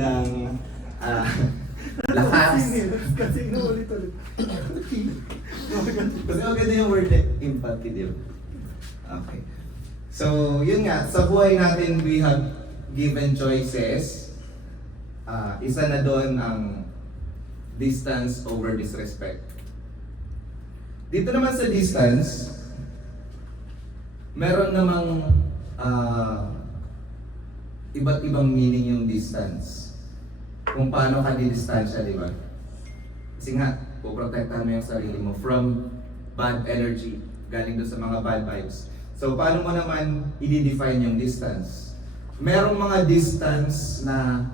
ng ah, lakas. Kasi inuulit-ulit. Kasi maganda yung word empathy, di ba? Okay. So, yun nga, sa buhay natin, we have given choices. Isa na doon ang distance over disrespect. Dito naman sa distance, meron namang iba't ibang meaning yung distance. Kung paano ka didistansya, di ba? Kasi nga, puprotektahan mo yung sarili mo from bad energy, galing doon sa mga bad vibes. So, paano mo naman i-define yung distance? Merong mga distance na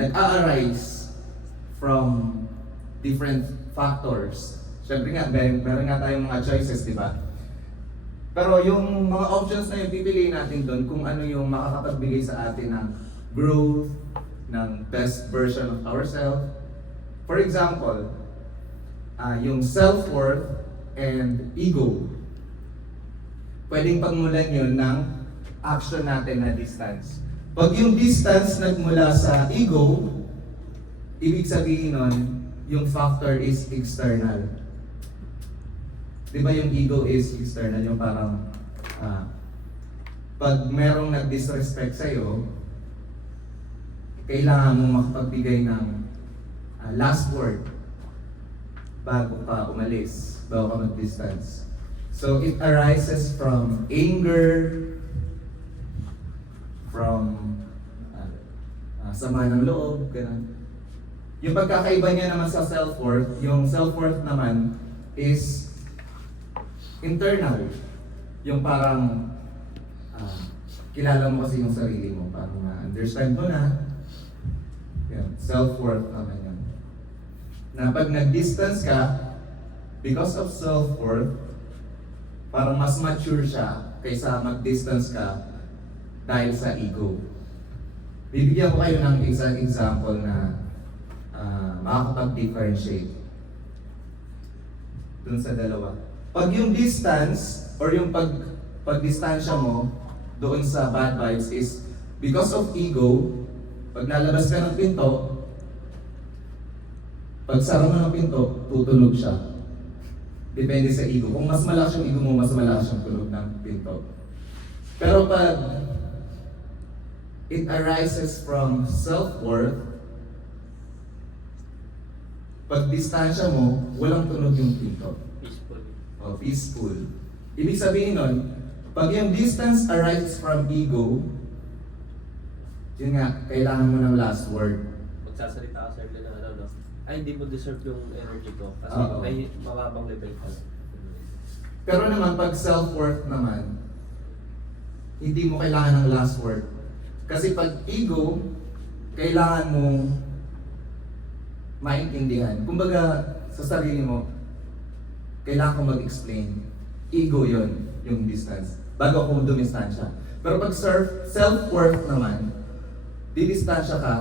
nag-a-arise from different factors. Siyempre nga, meron nga tayong mga choices, di ba? Pero yung mga options na yung pipiliin natin doon, kung ano yung makakapagbigay sa atin ng growth, ng best version of ourselves. For example, yung self-worth and ego. Pwedeng pagmulan yun ng action natin na distance. Pag yung distance nagmula sa ego, ibig sabihin nun, yung factor is external. Di ba yung ego is external, yung parang pag merong nag-disrespect sa'yo, kailangan mo makapagbigay ng last word bago ka umalis, bago ka mag-distance. So it arises from anger, from sama ng loob, ganun. Yung pagkakaiba niya naman sa self-worth, yung self-worth naman is internal. Yung parang kilala mo kasi yung sarili mo, parang understand mo na. Yan, self-worth naman yan. Na pag nag-distance ka, because of self-worth, parang mas mature siya kaysa mag-distance ka dahil sa ego. Bibigyan ko kayo ng isang example na makakapag-differentiate dun sa dalawa. Pag yung distance or yung pag-distansya mo doon sa bad vibes is because of ego, pag nalabas ka ng pinto, pag sara mo ng pinto, tutunog siya. Depende sa ego. Kung mas malakas yung ego mo, mas malakas yung tunog ng pinto. Pero pag it arises from self-worth, pag distansya mo, walang tunog yung pinto. Peaceful. O, peaceful. Ibig sabihin nun, pag yung distance arises from ego, yun nga, kailangan mo ng last word. Magsasalita ka sir na ano, no? Ay, hindi mo deserve yung energy ko kasi Oo. may mababang level ka. Pero naman, pag self-worth naman, hindi mo kailangan ng last word. Kasi pag ego, kailangan mo maintindihan. Kumbaga, sa sarili mo, kailangan ko mag-explain. Ego yon yung distance. Bago ako dumistansya. Pero pag self-worth naman, didistansya ka,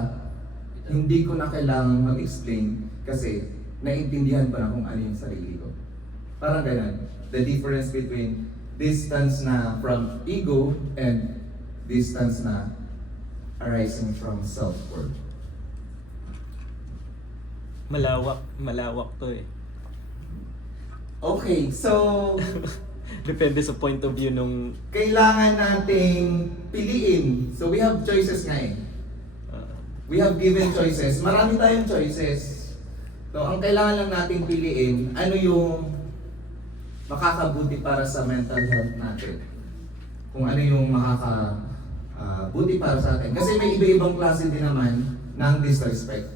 hindi ko na kailangan mag-explain kasi naintindihan ko na kung ano yung sarili ko. Parang ganyan. The difference between distance na from ego and distance na arising from self-worth. Malawak to eh. Okay, so Depende sa point of view nung kailangan nating piliin. So we have choices nga eh. We have given choices. Marami tayong choices. So ang kailangan lang nating piliin, ano yung makakabuti para sa mental health natin. Kung ano yung makakabuti para sa atin. Kasi may iba-ibang klase din naman ng disrespect.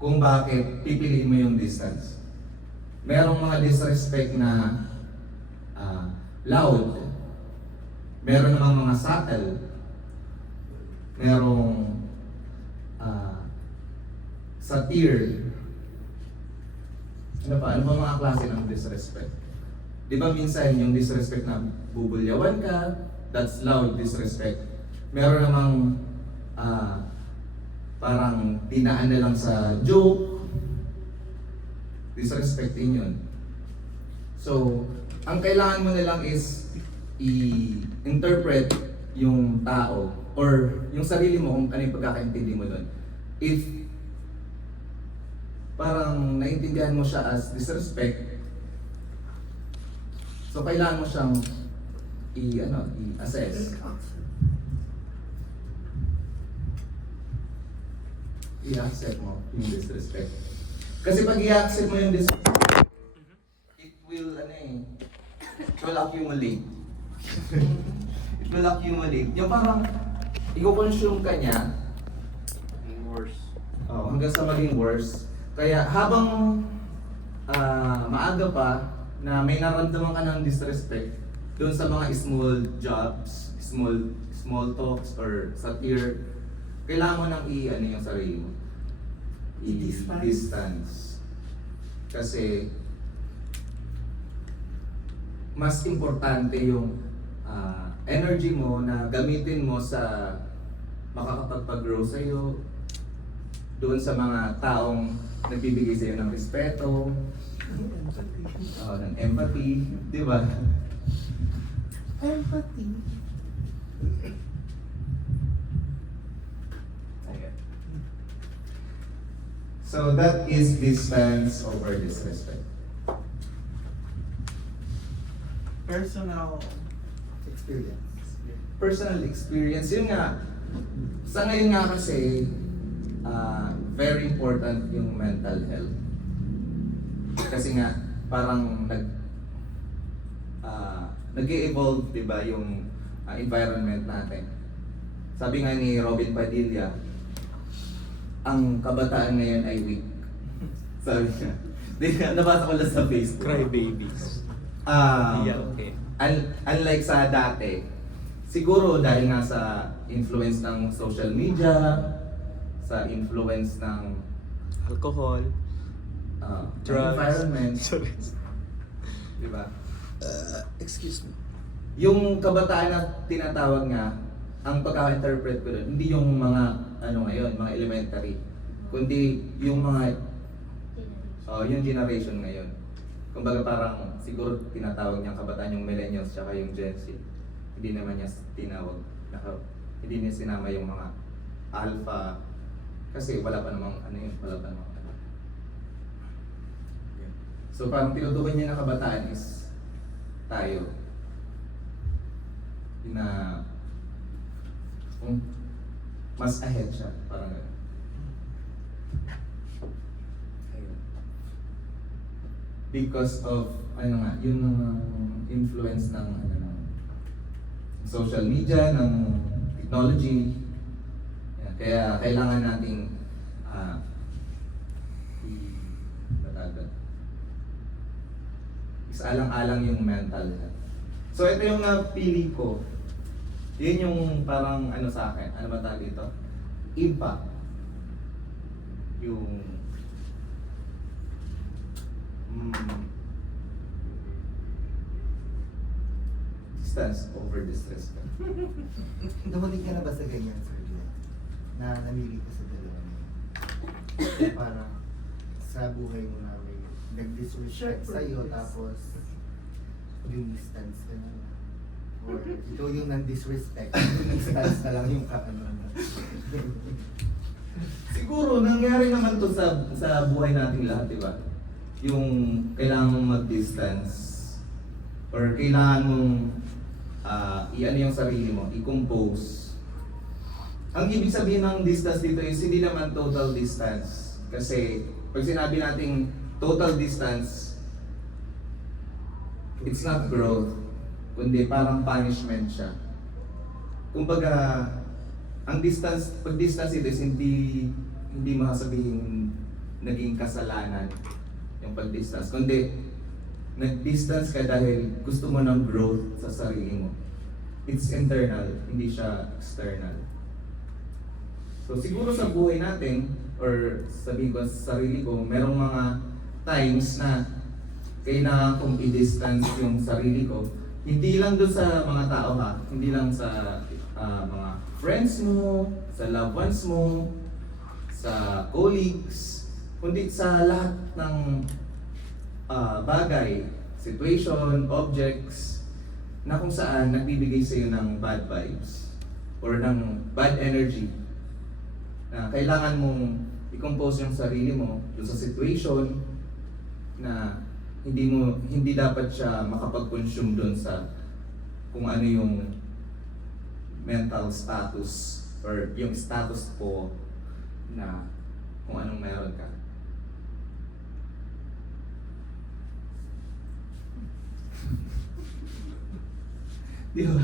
Kung bakit pipiliin mo yung distance. Merong mga disrespect na loud. Meron namang mga subtle. Merong satire. Ano pa? Ano ba mga klase ng disrespect? Di ba minsan yung disrespect na bubulyawan ka, that's loud disrespect. Meron namang parang dinaan na lang sa joke, disrespect din yun. So, ang kailangan mo na lang is i-interpret yung tao or yung sarili mo, kung ano yung pagkakaintindi mo doon. If parang naintindihan mo siya as disrespect, so kailangan mo siyang i-assess. I-accept mo yung disrespect. Kasi pag i-accept mo yung disrespect, it will accumulate. It will accumulate. Yung parang i-consume ka niya, Worse. hanggang sa maging worse. Kaya habang maaga pa na may naramdaman ka ng disrespect doon sa mga small jobs, small talks or satire, kailangan mo nang yung sarili mo. I-distance. Kasi mas importante yung energy mo na gamitin mo sa makakapagpag-grow sa'yo, doon sa mga taong nagbibigay sa'yo ng respeto, ng empathy, di ba? Empathy. Ayan. So that is distance over disrespect. Personal experience. Personal experience, yun nga. Sa ngayon nga kasi, very important yung mental health. Kasi nga, parang nag-evolve, di ba, yung environment natin. Sabi nga ni Robin Padilla, ang kabataan ngayon ay weak. Sabi niya. Nabasa ko lang sa Facebook. Cry babies. Yeah, okay. Unlike sa dati, siguro dahil nga sa influence ng social media, sa influence ng Alcohol. drugs, environment, Sorry. di ba? Excuse me. Yung kabataan na tinatawag nga, ang pagka-interpret ko doon, hindi yung mga ngayon, mga elementary, kundi yung mga yung generation ngayon. Kumbaga parang siguro tinatawag niyang kabataan yung millennials tsaka yung Gen Z. Hindi naman niya tinawag, hindi niya sinama yung mga alpha kasi wala pa namang wala pa namang So parang tinutukoy niya na kabataan is tayo na mas ahead siya, parang gano'n. Ayun. Because of yung influence ng social media, ng technology. Yan. Kaya kailangan nating isaalang-alang yung mental health. So ito yung napili ko. Yun yung parang sa akin. Ano ba tawag dito? Impact. Yung distance over disrespect. Dumating ka na ba sa ganyan, Sir Glenn? Na namili ka sa dalawa na yun? Parang sa buhay mo na may nag-disrespect sa'yo tapos yung distance ka na. Or ikaw yung non-disrespect, yung distance na lang yung Siguro nangyari naman to sa buhay nating lahat, di ba? Yung kailangan mong mag-distance or kailangan mong yung sarili mo, i-compose. Ang ibig sabihin ng distance dito is hindi naman total distance. Kasi pag sinabi nating total distance, it's not growth, kundi parang punishment siya. Kumbaga, ang distance, pag distance ito is hindi masasabihin naging kasalanan yung pag-distance, kundi nag-distance ka dahil gusto mo ng growth sa sarili mo. It's internal, hindi siya external. So siguro sa buhay natin, or sabihin ko sa sarili ko, merong mga times na kailangan kong i-distance yung sarili ko. Hindi lang doon sa mga tao hindi lang sa mga friends mo, sa loved ones mo, sa colleagues, kundi sa lahat ng bagay, situation, objects, na kung saan nagbibigay sa'yo ng bad vibes. or ng bad energy na kailangan mong i-compose yung sarili mo dun sa situation na hindi dapat siya makapag-consume dun sa kung ano yung mental status or yung status ko na kung anong meron ka. Di ba?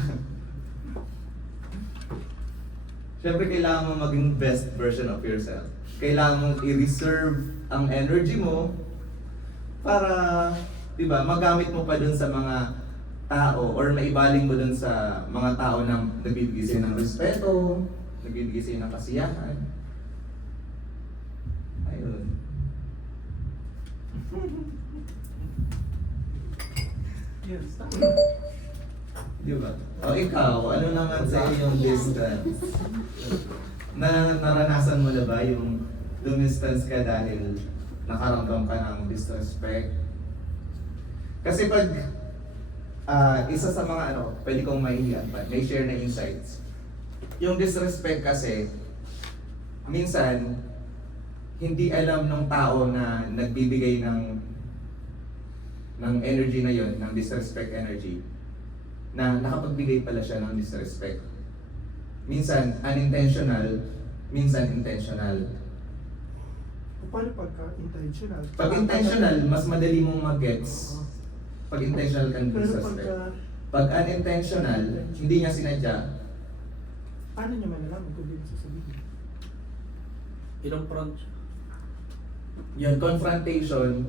Siyempre, kailangan mo maging best version of yourself. Kailangan mong i-reserve ang energy mo para, di ba, magamit mo pa dun sa mga tao or maibaling mo dun sa mga tao na nagbibigay sa'yo ng respeto, nagbibigay sa'yo ng kasiyahan. Ayun. Yes. Di ba? O ikaw, ano naman sa yung distance? Naranasan mo na ba yung dumistance ka dahil nakaramdam ka ng disrespect? Kasi pag isa sa mga pwede kong may share na insights. Yung disrespect kasi, minsan, hindi alam ng tao na nagbibigay ng energy na yon, ng disrespect energy, na nakapagbigay pala siya ng disrespect. Minsan unintentional, minsan intentional. Paano pagka-intentional? Pag intentional, mas madali mong mag-gets. Pag intentional kang Pero disrespect. pagka, Pag unintentional, hindi niya sinadya. paano niya malalaman kung di mo sasabihin? Ilang front? Yun, confrontation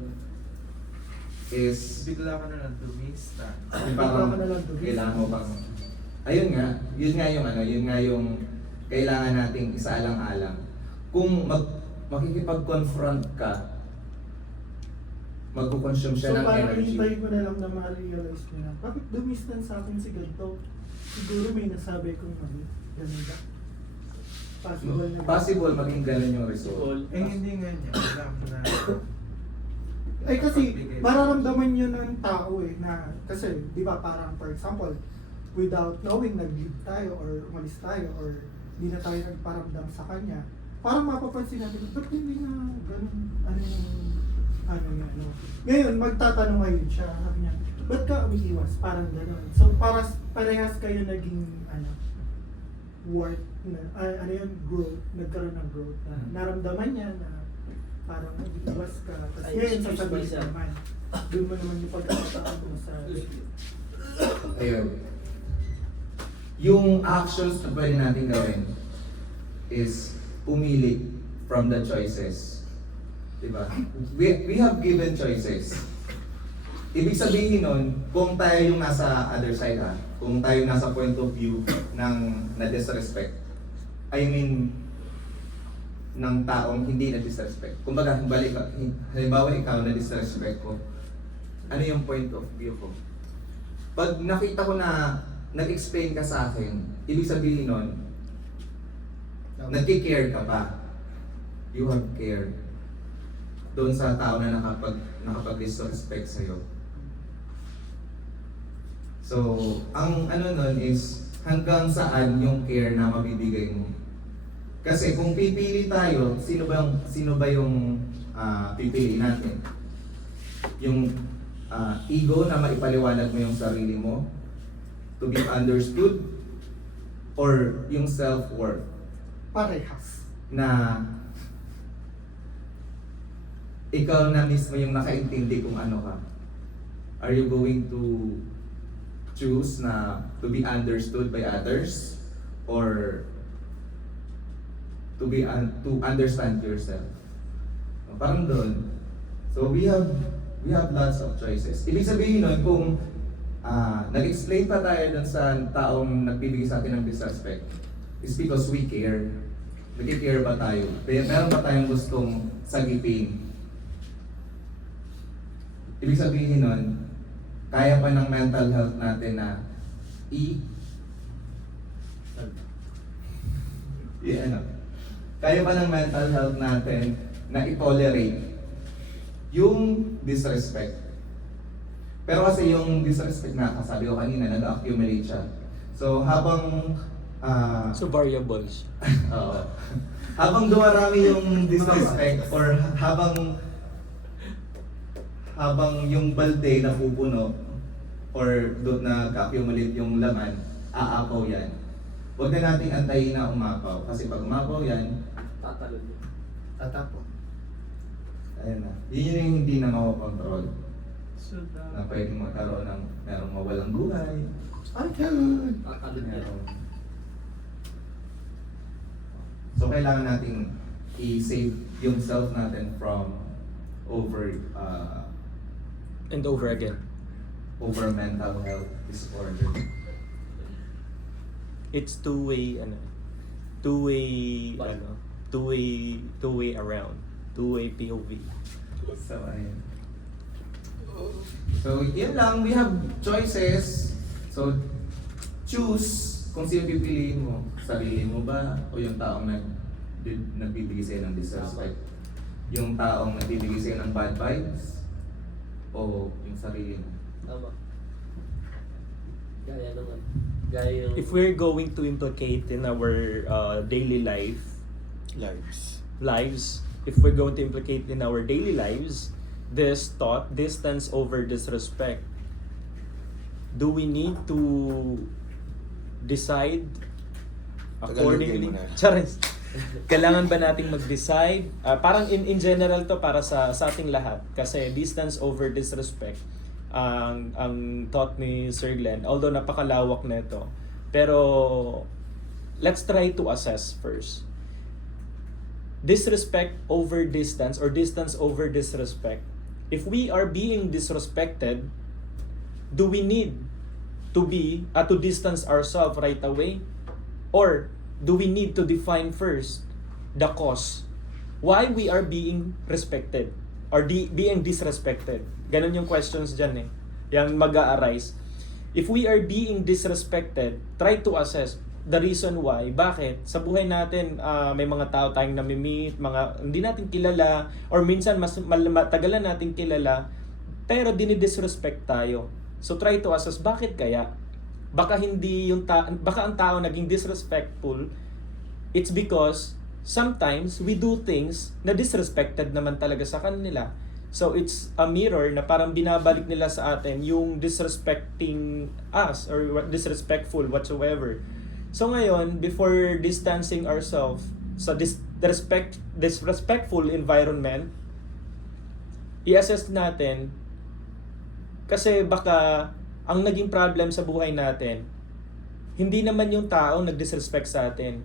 is Bigla ka na lang dumista. parang ka na lang to. kailangan mo pang ayun nga yun nga yung kailangan nating isaalang-alang. Kung makikipag-confront ka, magkukonsume siya So ng parang energy. hintayin ko na lang na ma-realize ko na, bakit dumistance sa akin si ganito? Siguro may nasabi kong ganun ba? Possible na. Possible maging ganun yung result. All. Eh hindi nga niya. Alam na. Eh kasi, Pagbigay. mararamdaman yun ng tao na, kasi, di ba parang, for example, without knowing nag-leave tayo or umalis tayo or hindi na tayo nagparamdam sa kanya, parang mapapansin natin, ba't hindi na ganun, ano. Ngayon, magtatanong ngayon siya, sabi niya, ba't ka umiiwas? Parang ganun. So, parehas kayo naging, work na, growth, nagkaroon ng growth na naramdaman niya na parang nag-iwas ka. Tapos Ay, ngayon excuse sasabihin myself. naman, doon mo naman yung pagkakataan mo sa... Ayun. Yung actions na pwede natin gawin is pumili from the choices. Diba? We have given choices. Ibig sabihin nun, kung tayo yung nasa other side kung tayo nasa point of view ng na-disrespect, I mean, ng taong hindi na-disrespect. Kumbaga, halimbawa ikaw na-disrespect ko, ano yung point of view ko? Pag nakita ko na nag-explain ka sa akin, ibig sabihin nun, nagki-care ka pa. You have care doon sa tao na nakapag-disrespect sa'yo. So, ang nun is hanggang saan yung care na mabibigay mo. Kasi kung pipili tayo, sino ba yung pipili natin? Yung ego na maipaliwanag mo yung sarili mo to be understood, or yung self-worth Parehas. na ikaw na mismo yung nakaintindi kung ano ka. Are you going to choose na to be understood by others or to understand yourself? Parang doon. So we have lots of choices. Ibig sabihin nun, kung nag-explain pa tayo dun sa taong nagbibigay sa atin ng disrespect, is because we care. Nag-care ba tayo? Meron ba tayong gustong sagipin? Ibig sabihin nun, kaya pa ng mental health natin na kaya pa ng mental health natin na i-tolerate yung disrespect. Pero kasi yung disrespect na, sabi ko kanina, nag-accumulate siya. So habang So variables. Oo. Habang dumarami yung disrespect or habang yung balde na pupuno or doon na accumulate yung laman, aapaw yan. Huwag na nating antayin na umapaw. Kasi pag umapaw yan, Tatalon mo. Tatapon. ayun na. Yun yung hindi na makokontrol. So, Na pwedeng magkaroon ng merong mawalang buhay. Ay, God! Tatalon yan. So kailangan nating i-save yung self natin from over And over again. over mental health disorder. It's two-way, two-way, But- two-way around. Two-way POV. So ayun. So yun lang, we have choices. So choose kung sino pipiliin mo. Sarili mo ba o yung taong nagbibigay sa'yo ng disrespect? Yung taong nagbibigay sa'yo ng bad vibes? O yung sarili mo? Tama. Gaya naman. Gaya yung... If we're going to implicate in our daily lives, if we're going to implicate in our daily lives, this thought, distance over disrespect, do we need to decide accordingly? Tagalogin mo na. Charis. Kailangan ba nating mag-decide? Parang in general to para sa ating lahat. Kasi distance over disrespect, ang thought ni Sir Glenn, although napakalawak na ito. Pero let's try to assess first. Disrespect over distance or distance over disrespect. If we are being disrespected, do we need to distance ourselves right away? Or do we need to define first the cause why we are being respected or being disrespected? Ganun yung questions dyan eh. Yang mag-a-arise. If we are being disrespected, try to assess the reason why. Bakit? Sa buhay natin, may mga tao tayong nami-meet, mga hindi natin kilala, or minsan mas matagalan natin kilala, pero dinidisrespect tayo. So try to assess, bakit kaya? Baka hindi yung baka ang tao naging disrespectful, it's because sometimes we do things na disrespected naman talaga sa kanila. So it's a mirror na parang binabalik nila sa atin yung disrespecting us or disrespectful whatsoever. So ngayon, before distancing ourselves sa disrespectful environment, i-assess natin kasi baka ang naging problem sa buhay natin, hindi naman yung tao nag-disrespect sa atin.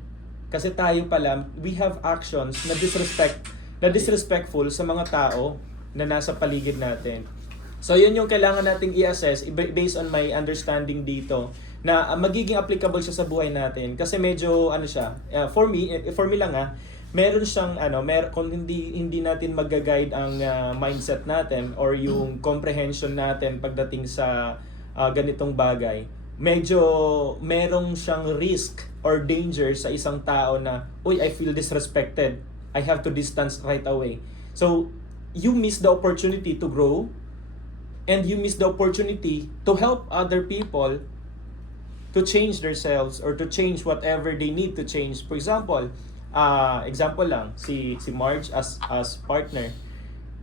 Kasi tayo pala, we have actions na disrespectful sa mga tao na nasa paligid natin. So yun yung kailangan nating i-assess based on my understanding dito na magiging applicable siya sa buhay natin kasi medyo siya for me lang meron siyang kung hindi natin mag-guide ang mindset natin or yung comprehension natin pagdating sa ganitong bagay, medyo merong siyang risk or danger sa isang tao na, uy, I feel disrespected, I have to distance right away. So you miss the opportunity to grow and you miss the opportunity to help other people to change themselves or to change whatever they need to change. For example, example lang, si Marge as partner,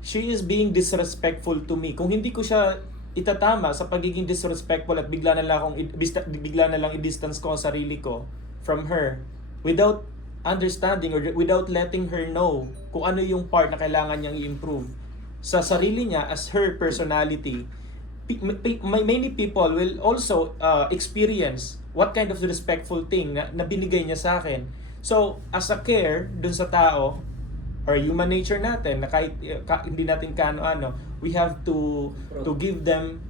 she is being disrespectful to me. Kung hindi ko siya itatama sa pagiging disrespectful at bigla na lang i-distance ko ang sarili ko from her without understanding or without letting her know kung ano yung part na kailangan niyang i-improve sa sarili niya as her personality, many people will also experience what kind of respectful thing na binigay niya sa akin. So, as a care dun sa tao, or human nature natin, na kahit hindi natin kaano-ano, we have to give them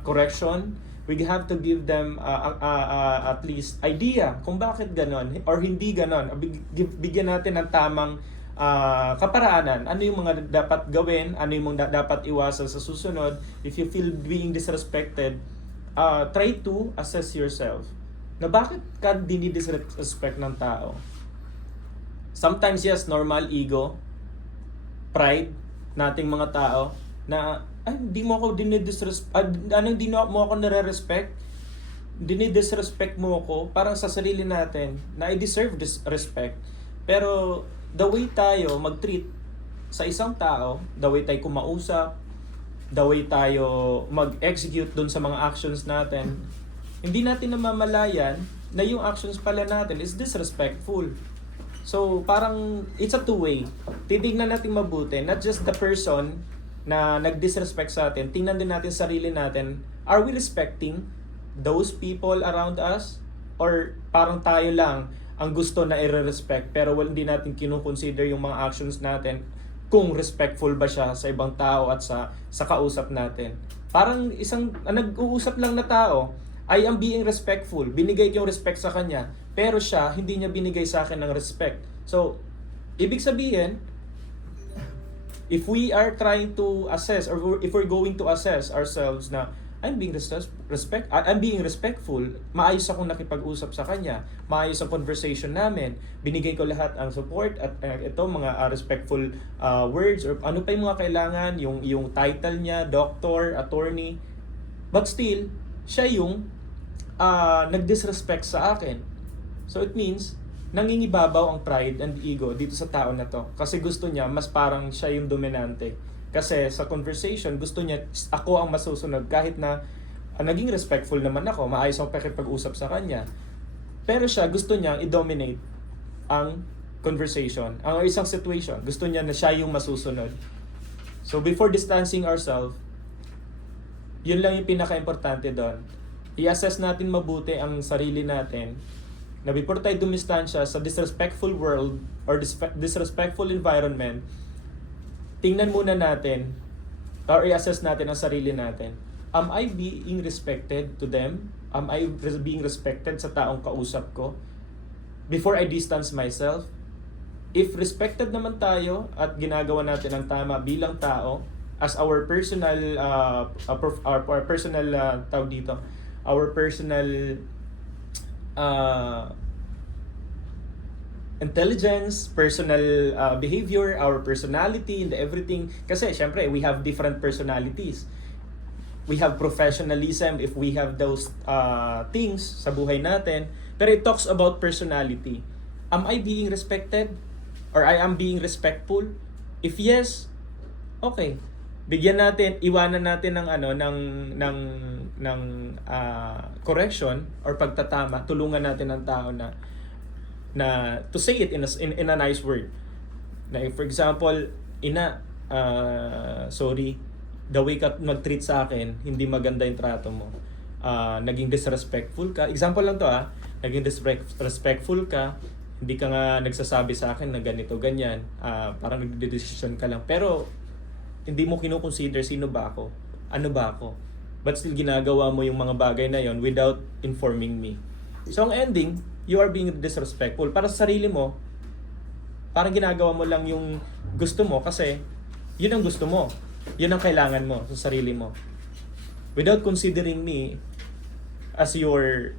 correction. We have to give them at least idea kung bakit ganon or hindi ganon. Bigyan natin ng tamang kaparaanan. Ano yung mga dapat gawin, ano yung mga dapat iwasan sa susunod. If you feel being disrespected, try to assess yourself na bakit ka dinidisrespect ng tao. Sometimes yes, normal ego, pride nating mga tao na hindi mo ako dinidisrespect, hindi mo ako nare-respect. dinidisrespect mo ako, parang sa sarili natin, na I deserve this respect. Pero, the way tayo mag-treat sa isang tao, the way tayo kumausap, the way tayo mag-execute dun sa mga actions natin, hindi natin namamalayan na yung actions pala natin is disrespectful. So, parang it's a two-way. Titignan natin mabuti, not just the person na nag-disrespect sa atin, tingnan din natin sarili natin, are we respecting those people around us? Or parang tayo lang ang gusto na i-respect pero hindi natin kinukonsider yung mga actions natin kung respectful ba siya sa ibang tao at sa kausap natin. Parang isang nag-uusap lang na tao, I am being respectful. Binigay ko yung respect sa kanya. Pero siya, hindi niya binigay sa akin ng respect. So, ibig sabihin, if we are trying to assess or if we're going to assess ourselves na I'm being respectful, maayos akong nakipag-usap sa kanya, maayos ang conversation namin, binigay ko lahat ang support at ito mga respectful words or ano pa yung mga kailangan, yung title niya, doctor, attorney, but still, siya yung nag-disrespect sa akin. So it means, nangingibabaw ang pride and ego dito sa tao na to. Kasi gusto niya, mas parang siya yung dominante. Kasi sa conversation, gusto niya, ako ang masusunod kahit na naging respectful naman ako, maayos akong pakipag-usap sa kanya. Pero siya, gusto niya i-dominate ang conversation, ang isang situation. Gusto niya na siya yung masusunod. So before distancing ourselves, yun lang yung pinaka-importante doon. I-assess natin mabuti ang sarili natin na before tayo dumistansya sa disrespectful world or disrespectful environment, tingnan muna natin or i-assess natin ang sarili natin. Am I being respected to them? Am I being respected sa taong kausap ko? Before I distance myself? If respected naman tayo at ginagawa natin ang tama bilang tao, as our personal our personal tawag dito, our personal intelligence, personal behavior, our personality, and everything. Kasi syempre, we have different personalities. We have professionalism if we have those things sa buhay natin. Pero it talks about personality. Am I being respected? Or I am being respectful? If yes, okay. Bigyan natin, iwanan natin ng correction or pagtatama. Tulungan natin ang tao na to say it in a nice word. Na for example, sorry, the way ka mag-treat sa akin, hindi maganda yung trato mo. Naging disrespectful ka. Example lang to naging disrespectful ka, hindi ka nga nagsasabi sa akin na ganito, ganyan. Parang nagde-decision ka lang. Pero, hindi mo kino-consider sino ba ako? Ano ba ako? But still ginagawa mo yung mga bagay na yon without informing me. So, ang ending, you are being disrespectful. Para sa sarili mo, parang ginagawa mo lang yung gusto mo kasi yun ang gusto mo. Yun ang kailangan mo sa sarili mo. Without considering me as your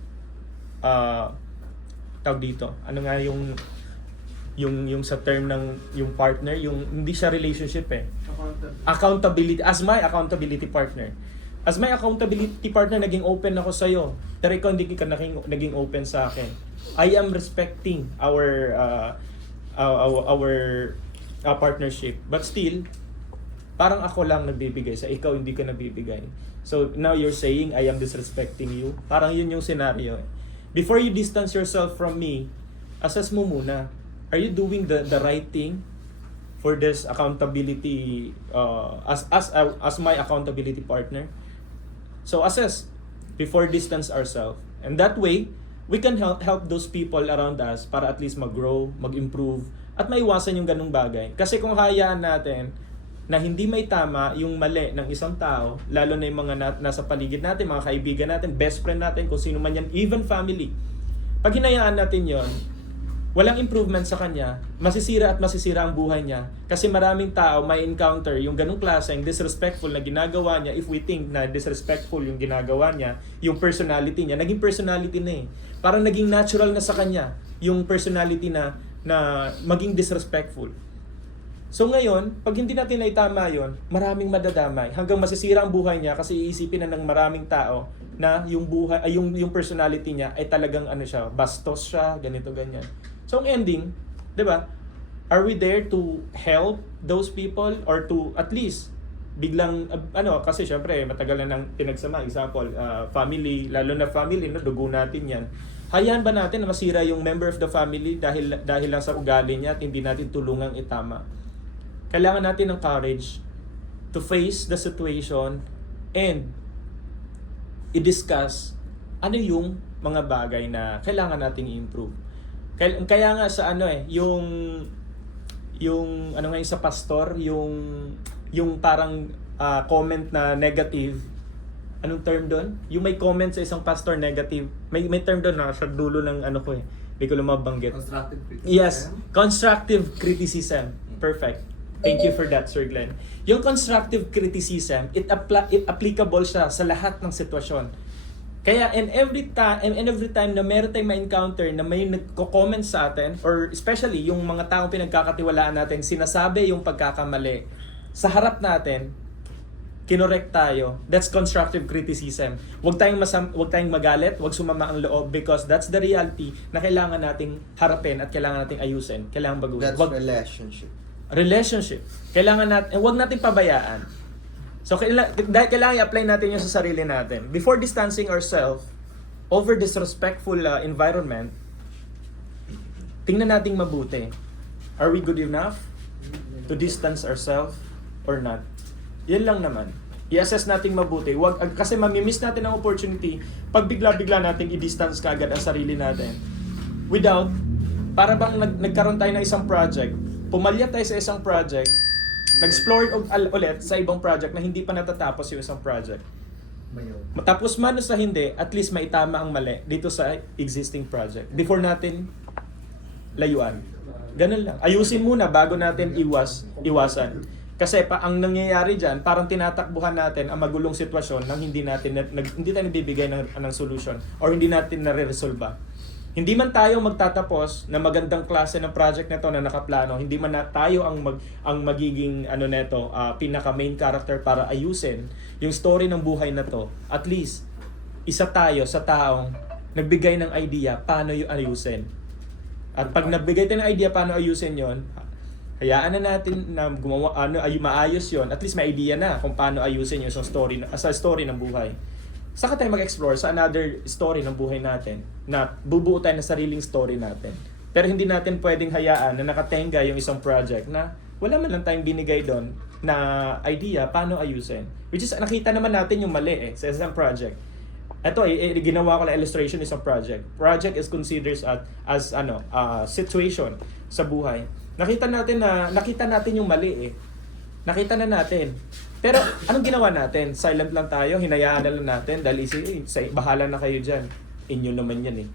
tawag dito. Ano nga yung sa term ng yung partner, yung hindi siya relationship accountability, as my accountability partner. As my accountability partner, naging open ako sa iyo. Pero ikaw hindi ka naging open sa akin. I am respecting our partnership. But still, parang ako lang nagbibigay sa ikaw, hindi ka nabibigay. So now you're saying I am disrespecting you. Parang yun yung scenario. Before you distance yourself from me, assess mo muna. Are you doing the right thing for this accountability as my accountability partner? So assess before distance ourselves. And that way, we can help those people around us para at least mag-grow, mag-improve, at maiwasan yung ganung bagay. Kasi kung hayaan natin na hindi may tama yung mali ng isang tao, lalo na yung mga nasa paligid natin, mga kaibigan natin, best friend natin, kung sino man yan, even family. Pag hinayaan natin yon, walang improvement sa kanya, masisira ang buhay niya. Kasi maraming tao may encounter yung ganung klaseng disrespectful na ginagawa niya. If we think na disrespectful yung ginagawa niya, yung personality niya, naging personality na Parang naging natural na sa kanya yung personality na maging disrespectful. So ngayon, pag hindi natin naitama yon, maraming madadamay hanggang masisira ang buhay niya kasi iisipin na ng maraming tao na yung buhay ay yung personality niya ay talagang ano siya, bastos siya, ganito ganyan. So ang ending, 'di ba? Are we there to help those people or to at least biglang kasi syempre matagal na nang pinagsama, example, family, lalo na family, no, dugo natin 'yan. Hayaan ba natin na masira yung member of the family dahil lang sa ugali niya at hindi natin tulungang itama? Kailangan natin ng courage to face the situation and i-discuss ano yung mga bagay na kailangan nating i-improve. Kaya nga sa yung sa pastor, yung parang comment na negative, anong term doon? Yung may comment sa isang pastor negative, may term doon na sa dulo ng hindi ko mabanggit. Constructive criticism. Yes, constructive criticism. Perfect. Thank you for that, Sir Glenn. Yung constructive criticism, it applicable siya sa lahat ng sitwasyon. Kaya every time na meron tayong ma-encounter na may nagko-comment sa atin, or especially yung mga taong pinagkakatiwalaan natin, sinasabi yung pagkakamali sa harap natin, kinorek tayo. That's constructive criticism. Huwag tayong magalit, huwag sumama ang loob because that's the reality na kailangan nating harapin at kailangan nating ayusin, kailangan baguhin. That's relationship. Kailangan natin, huwag natin pabayaan. So kailangan i-apply natin yun sa sarili natin. Before distancing ourselves over disrespectful environment, tingnan nating mabuti. Are we good enough to distance ourselves or not? Yan lang naman. I-assess nating mabuti. Kasi mamimiss natin ang opportunity pag bigla-bigla nating i-distance kaagad ang sarili natin. Without, para bang nagkaroon tayo ng isang project, pumalya tayo sa isang project, nag-explore ulit sa ibang project na hindi pa natatapos yung isang project. Matapos man o sa hindi, at least maitama ang mali dito sa existing project before natin layuan. Ganun lang. Ayusin muna bago natin iwasan. Kasi ang nangyayari dyan, parang tinatakbuhan natin ang magulong sitwasyon nang hindi tayo nabibigay ng solution or hindi natin nare-resolve. Hindi man tayo magtatapos na magandang klase ng project na to na nakaplano, hindi man tayo ang magiging pinaka main character para ayusin yung story ng buhay na to. At least isa tayo sa taong nagbigay ng idea paano yung ayusin. At pag nagbigay tayo ng idea paano ayusin yon, hayaan na natin na gumawa maayos yon. At least may idea na kung paano ayusin yung story ng buhay. Saka tayo mag-explore sa another story ng buhay natin na bubuo tayo ng sariling story natin. Pero hindi natin pwedeng hayaan na nakatenga yung isang project na wala man lang tayong binigay doon na idea paano ayusin. Which is nakita naman natin yung mali sa isang project. Ito ginawa ko na illustration ng isang project. Project is considered as situation sa buhay. Nakita natin yung mali Nakita na natin. Pero anong ginawa natin? Silent lang tayo, hinayaan na lang natin dahil bahala na kayo dyan. Inyo naman yan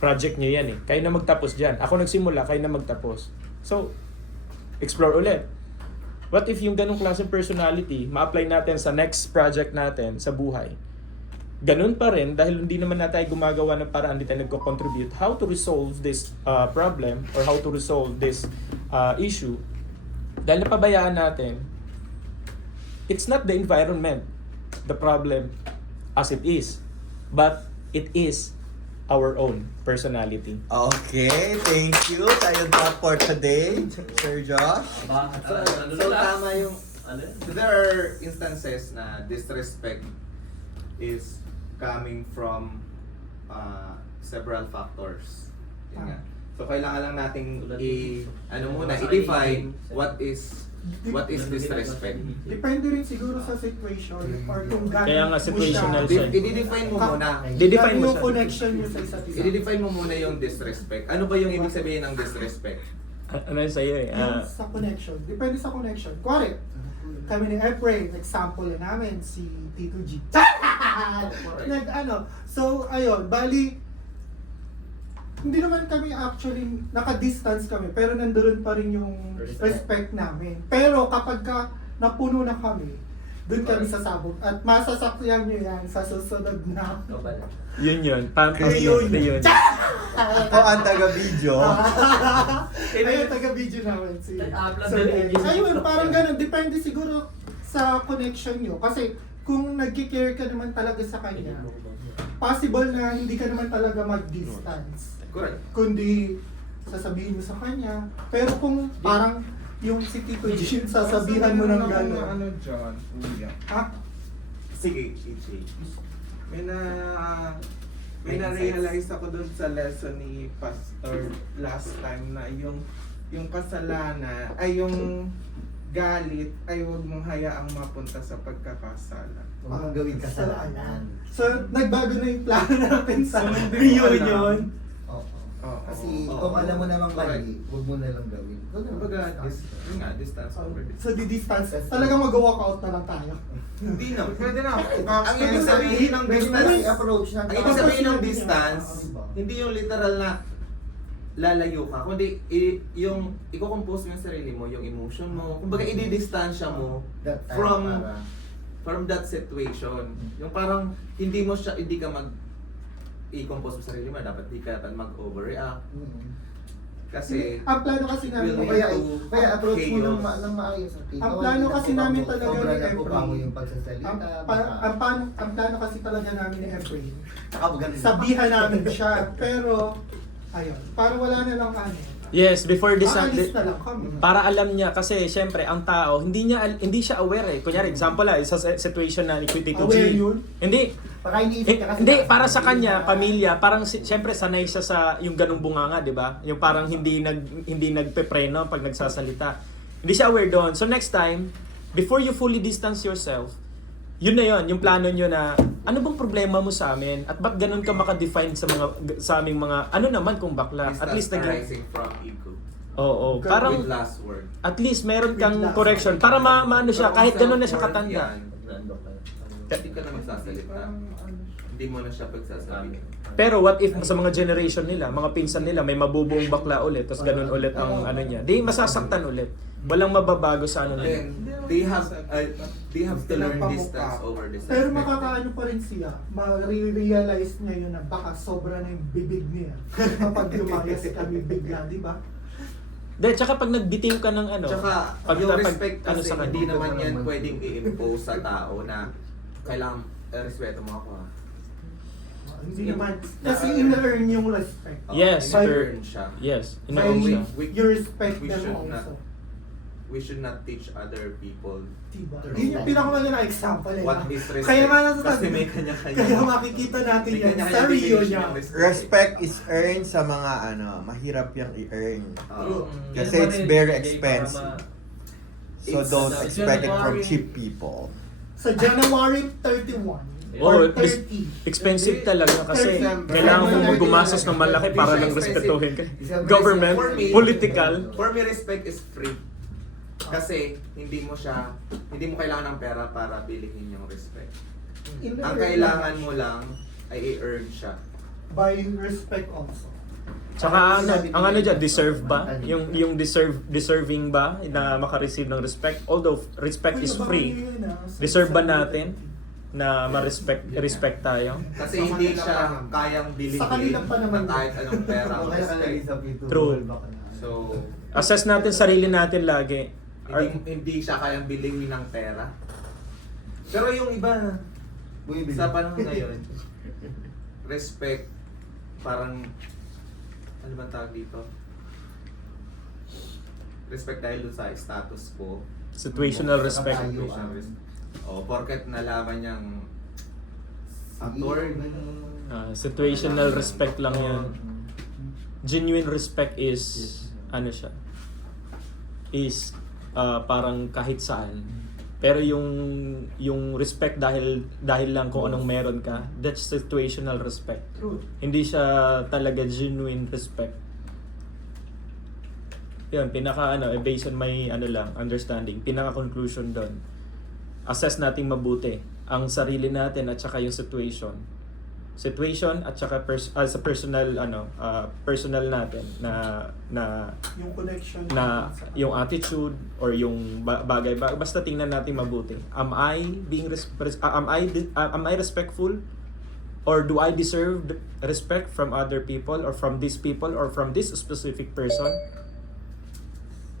Project nyo yan Kayo na magtapos dyan. Ako nagsimula, kayo na magtapos. So, explore ulit. What if yung ganong klaseng personality, ma-apply natin sa next project natin sa buhay? Ganun pa rin, dahil hindi naman na tayo gumagawa ng paraan, hindi tayo nagko-contribute how to resolve this problem or how to resolve this issue. Dahil napabayaan natin, it's not the environment, the problem as it is, but it is our own personality. Okay, thank you. Tayo talk for today, Sir Josh. So tama yung there are instances na disrespect is coming from several factors. Yun nga. So kailangan lang nating i-define what is disrespect. Depende rin siguro sa situation or kung gano'n Kaya nga situational siya. I-define mo muna. Didefine mo yung siya. connection nyo sa isa't isa. I-define mo muna yung disrespect. Ano ba yung ibig sabihin ng disrespect? Ano yun sa'yo Yung sa connection. Depende sa connection. Kuwari, kami ni Efrain, example namin, si Tito G. So, ayun, bali, hindi naman kami actually, naka-distance kami, pero nandoon pa rin yung respect namin. Pero kapag napuno na kami, Doon kami sasabog. At masasakyan nyo yan sa susunod na. Ikaw ba na? Yun. Reunion. Reunion. Ako ang taga-video. Ayun, taga-video namin si Nag-upload Sir din Eddie. yung- Ayun, parang ganun. Depende siguro sa connection nyo. Kasi kung nagki-care ka naman talaga sa kanya, possible na hindi ka naman talaga mag-distance. Correct. Kundi sasabihin mo sa kanya. Pero kung parang yung si Tito Jin, sasabihan mo ng gano'n. Ano dyan, kuya? Ha? Sige, EJ. May na... May May na-realize ako dun sa lesson ni Pastor last time na yung kasalanan, ay yung galit ay huwag mong hayaang mapunta sa pagkakasala. Huwag mong gawin kasalanan. So, nagbago na yung plano natin sa So, hindi mo reunion. Oo. Oo. Kasi Oo. kung alam mo namang Correct. mali, huwag mo na lang gawin. Kumbaga, yun nga, distance over distance. So, di-distance. Talagang mag-walk out na lang tayo. Hindi na. Pwede na. Ang ibig sabihin ng distance, approach ng ang ibig sabihin ng Tapos distance, diba? hindi yung literal na lalayo ka, kundi yung i-compose mo yung sarili mo, yung emotion mo, kumbaga i-distansya mo That time from para- from that situation. Yung parang hindi ka i-compose mo sarili mo, dapat di ka mag-overreact. Kasi Ang plano kasi namin, Will Kaya approach mo chaos. ng maayos. Ang plano kasi namin talaga ni Sobrang Efrain. nakuha mo yung pagsasalita. ang plano kasi talaga namin ni Efrain, Saka magaling. sabihan namin siya, pero ayun, para wala na lang ano. Yes, before this Aalis na lang kami. para alam niya kasi syempre ang tao hindi siya aware eh. Kunyari example sa situation na ni Tito Aware G. yun? Hindi. Baka iniisip ka kasi. Hindi, para sa kanya, pamilya, parang syempre sanay siya sa yung ganung bunganga, 'di ba? Yung parang hindi nagpepreno pag nagsasalita. Hindi siya aware doon. So next time, before you fully distance yourself, yun na yun, yung plano nyo na ano bang problema mo sa amin at ba't ganun ka maka-define sa aming mga ano naman kung bakla. At least distance naging arising from ego. Oo, parang With last word. at least meron With kang last correction word. para maano siya Pero kahit kung ganun na siya self-worth katanda. yan, Hindi ka na magsasalita. Hindi mo na siya pagsasabi. Pero what if sa mga generation nila, mga pinsan nila, may mabubuong bakla ulit, tapos ganun ulit ang ano niya. Di masasaktan ulit. Walang mababago sa ano nila. Then, they have to learn distance over distance. Pero makakaano pa rin siya, ma-realize niya yun na baka sobra na yung bibig niya kapag lumayas kami bigla, di ba? De, tsaka pag nagbitiw ka ng ano, Tsaka, pag- yung pag- respect ano kasi sa kanya. hindi naman yan pwedeng i-impose sa tao na kailangan respeto mo ako. Hindi naman, kasi in-earn yung respect. Yes, in-earn siya. yes, By inoon siya. you respect we them should also. We should not teach other people Diba? Yun yung pinakamaganda na example eh. what is respect. Kaya nga nasa Kasi may kanya-kanya. Kaya makikita natin May yan kanya-kanya sa definition reunion. ng Respect is earned sa mga mahirap yung i-earn. Oo. Kasi it's very expensive. So It's don't sa expect it from January. cheap people. Sa January 31 Oh, or this- 30. Expensive talaga kasi December. kailangan mo December. gumastos ng malaki para lang Expensive. respetuhin ka. December. Government, For me, political. For me, respect is free. Kasi hindi mo kailangan ng pera para bilihin yung respect. In Ang kailangan mo lang ay i-earn siya. by respect also. Tsaka ang ano dyan, deserve ba? Yung deserving ba na makareceive ng respect? Although respect is free, deserve ba natin na ma-respect tayo? Kasi hindi siya kayang bilhin Sa kanila pa naman. ng kahit anong pera o Okay ka lang respect. sa pito. True. So, Assess natin sarili natin lagi. hindi siya kayang bilhin ng pera. Pero yung iba, sa panahon ngayon, respect, parang, ano bang tawag dito? Respect dahil dun sa status quo. Situational respect. Situational respect. O, porket nalaman niyang actor, Situational respect lang yan. Genuine respect is, ano siya, is parang kahit saan. Pero yung respect dahil lang kung anong meron ka, that's situational respect. True. Hindi siya talaga genuine respect. Yun, based on my understanding, pinaka-conclusion doon. Assess nating mabuti ang sarili natin at saka yung situation. situation at saka sa personal personal natin na Yung connection. yung attitude or yung bagay basta tingnan natin mabuti. Am I respectful, or do I deserve respect from other people or from these people or from this specific person?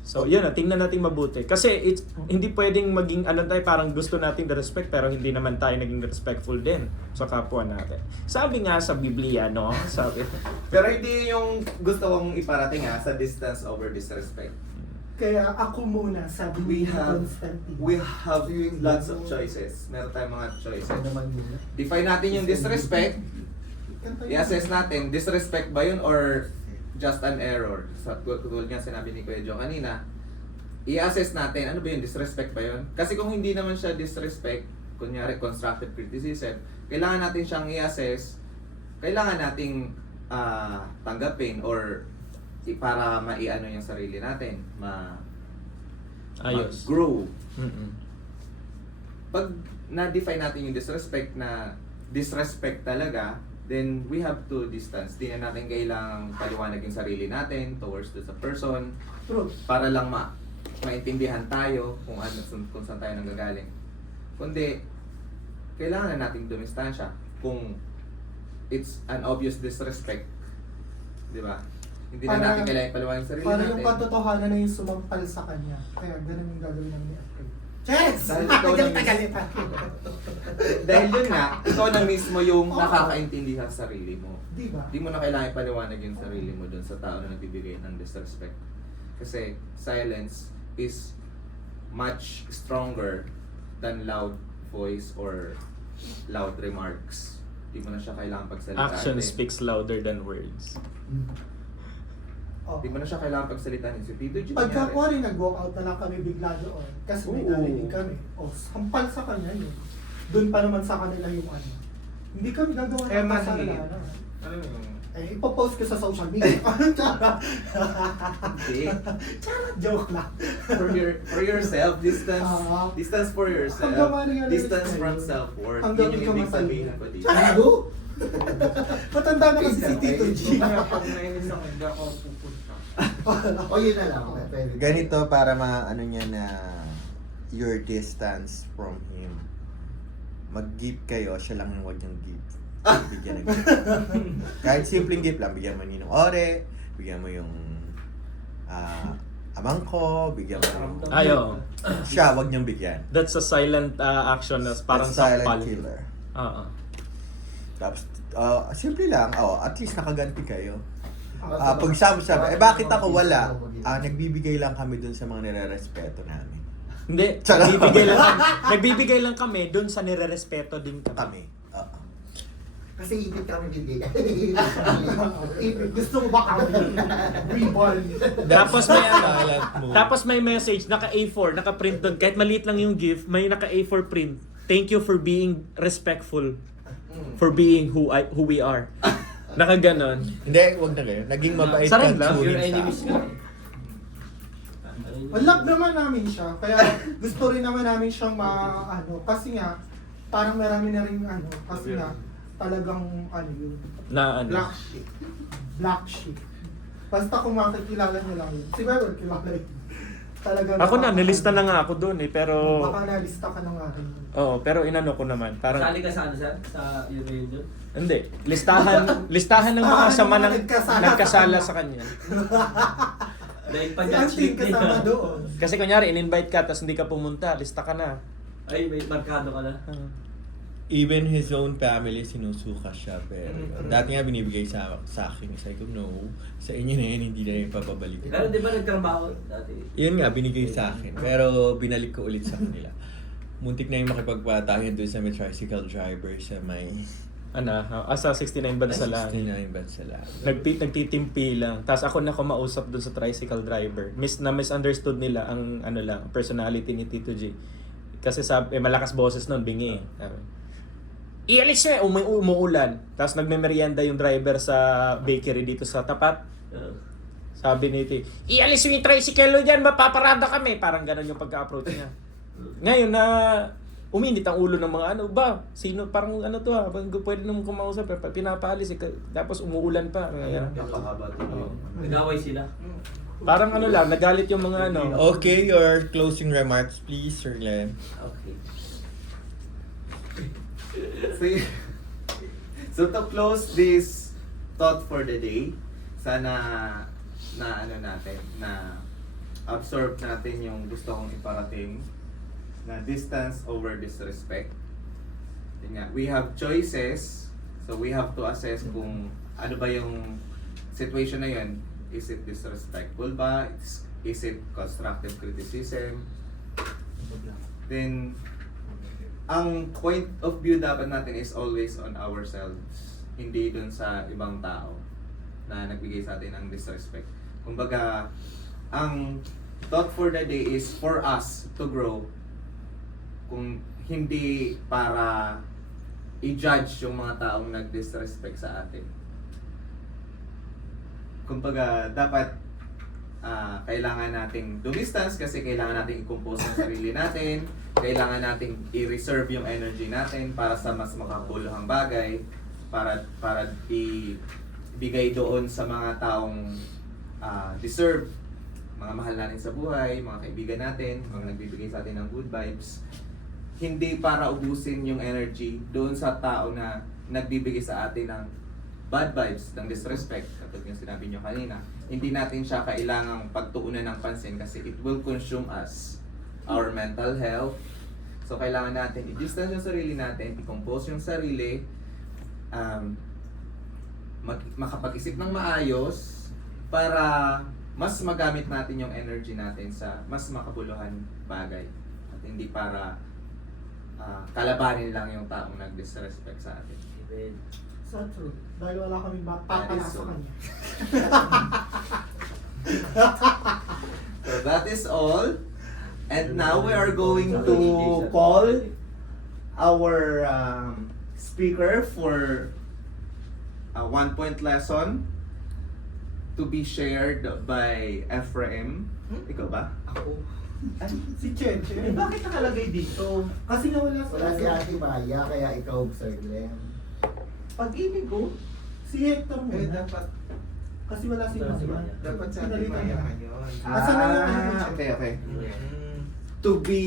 So, yun tingnan natin mabuti. Kasi hindi pwedeng maging tayo, parang gusto natin the respect pero hindi naman tayo naging respectful din sa kapwa natin. Sabi nga sa Biblia, no? Sabi. Pero hindi yung gusto kong iparating sa distance over disrespect. Kaya ako muna, sabi ni Constantine. We have lots of choices. Meron tayong mga choices. Ano naman yun? Define natin yung disrespect. Kanta yun. I-assess natin, disrespect ba yun or just an error? Sa tulad nga sinabi ni Kuya Joe kanina, i-assess natin, ano ba yun, disrespect ba yun? Kasi kung hindi naman siya disrespect, kunyari constructive criticism, kailangan natin siyang i-assess, kailangan nating tanggapin or para maiano yung sarili natin, Ayos. grow. Mm-mm. Pag na-define natin yung disrespect na disrespect talaga, then we have to distance. Di na natin kailangang paliwanag yung sarili natin towards the person True. para lang maintindihan tayo kung saan tayo nanggagaling. Kundi, kailangan na nating dumistansya kung it's an obvious disrespect. Di ba? Hindi na Para- natin kailangan paliwanag yung sarili Para natin. yung katotohanan na yung sumampal sa kanya. Kaya ganun yung gagawin ng ni April. Yes! Dahil ikaw na Tagal-tagal. Dahil yun nga, ikaw na mismo yung nakakaintindihan sa sarili mo. Di ba? Di mo na kailangan ipaliwanag yung sarili mo dun sa tao na nagbibigay ng disrespect. Kasi silence is much stronger than loud voice or loud remarks. Di mo na siya kailangan pagsalitaan. Action speaks louder than words. Oh. Di mo na siya kailangan pagsalitaan. Si Tito G. Pagka po rin nag-walk out na lang kami bigla doon. Kasi may Oo. narinig kami. O, sampal sa kanya yun. Doon pa naman sa kanila yung ano. Hindi kami gagawa ng manhid. kasalanan. Ano yung... Ipopost ko sa social media. Charot. Hindi. Charot, joke lang. For yourself, distance distance for yourself. Hanggang ma-realize Distance mo from yun. self-worth. Hanggang Yun ikaw yung ibig matalino. sabihin ko dito. Charot! Matanda na kasi si Tito G. Pag nainis ako, hindi ako pupunta. O yun na lang. Pwede. Ganito para maano niya na your distance from him. Mag-gift kayo, siya lang yung wag niyang gift. Bigyan ng gift. Kahit simpleng gift lang, bigyan mo Ninong Ore, bigyan mo yung amang ko, bigyan mo yung... Ayo. Siya, wag niyang bigyan. That's a silent action na parang That's silent sampal. killer. Oo. Tapos, simple lang, at least nakaganti kayo. Ah, Pag sabi, bakit ako wala? Nagbibigay lang kami dun sa mga nire-respeto namin. Hindi, Charot. nagbibigay lang kami doon sa nirerespeto din kami. Kami. Oo. Kasi ipit kami bibigay. Gusto mo ba kami? Reborn. Tapos may message, naka A4, naka-print doon. Kahit maliit lang yung gift, may naka A4 print. Thank you for being respectful. For being who we are. Nakaganon. Hindi, wag na kayo. Naging mabait Sarap kang lang. sulit Your sa enemies akin. ka. Love naman namin siya. Kaya gusto rin naman namin siyang kasi nga, parang marami na rin kasi nga, talagang yun, Na ano. black sheep. Black sheep. Basta kung makikilala niyo lang yun. Si Weber, kilala yun. Talagang Ako na, nilista na nga ako doon pero... Baka nalista ka na nga rin. Oo, pero inano ko naman. Parang... Sali ka sa ano sir? Sa yun? Hindi. Listahan ng mga sama ng nagkasala sa kanya. Dahil Si pag-judge Anting kasama doon. Kasi kunyari, in-invite ka tapos hindi ka pumunta, lista ka na. Ay, may markado ka na. Even his own family, sinusuka siya. Pero dati nga binibigay sa akin. Sabi ko, no. Sa inyo na yan, hindi na yung papabalik. Pero di ba nagtrabaho dati? Yun nga, binigay sa akin. Pero binalik ko ulit sa kanila. Muntik na yung makipagpatayan doon sa may tricycle driver sa may... Sa 69 Bansalan. 69 Bansalan. Nagtitimpi lang. Tapos ako na kumausap dun sa tricycle driver. Misunderstood nila ang personality ni Tito G. Kasi malakas boses nun, bingi. Ialis na, umuulan. Tapos nagme-merienda yung driver sa bakery dito sa tapat. Sabi ni Tito, ialis yung tricycle dyan, mapaparada kami. Parang ganun yung pagka-approach niya. Ngayon uminit ang ulo ng mga ano ba? Sino parang ano to ha? Pwede naman kumausap pero pinapaalis tapos umuulan pa. Kaya, Napakahaba tuloy. Nag-away sila. parang ano lang, nagalit yung mga ano. Okay, your closing remarks please, Sir Glenn. Okay. So to close this thought for the day, sana na ano natin, na absorb natin yung gusto kong iparating na distance over disrespect. Yun nga, we have choices, so we have to assess kung ano ba yung situation na yun. Is it disrespectful ba? Is it constructive criticism? Then, ang point of view dapat natin is always on ourselves, hindi dun sa ibang tao na nagbigay sa atin ng disrespect. Kumbaga, ang thought for the day is for us to grow, kung hindi para i-judge yung mga taong nag-disrespect sa atin. Kumbaga, dapat kailangan nating dumistance kasi kailangan nating i-compose ang sarili natin, kailangan nating i-reserve yung energy natin para sa mas makabuluhang bagay, para ibigay doon sa mga taong deserve, mga mahal natin sa buhay, mga kaibigan natin, mga nagbibigay sa atin ng good vibes. Hindi para ubusin yung energy doon sa tao na nagbibigay sa atin ng bad vibes, ng disrespect, katulad yung sinabi nyo kanina. Hindi natin siya kailangang pagtuunan ng pansin kasi it will consume us, our mental health. So kailangan natin i-distance yung sarili natin, i-compose yung sarili, makapag-isip ng maayos para mas magamit natin yung energy natin sa mas makabuluhan bagay. At hindi para kalabanin lang yung taong nag-disrespect sa atin. Amen. So true. Dahil wala kaming mapapala That is sa so. kanya. So that is all. And now we are going to call our speaker for a 1-point lesson to be shared by Ephraim. Ikaw ba? Ako. Si Cheche. Bakit nakalagay dito? Kasi nga wala Wala si Ate Maya, kaya ikaw, Sir Glenn. Pag-ibig ko. Si Hector muna. Dapat Kasi wala si Wala si Mama. Maya. dapat sa ating Pinalitan maya niya. ngayon. Asan na yung ano, okay. Mm. To be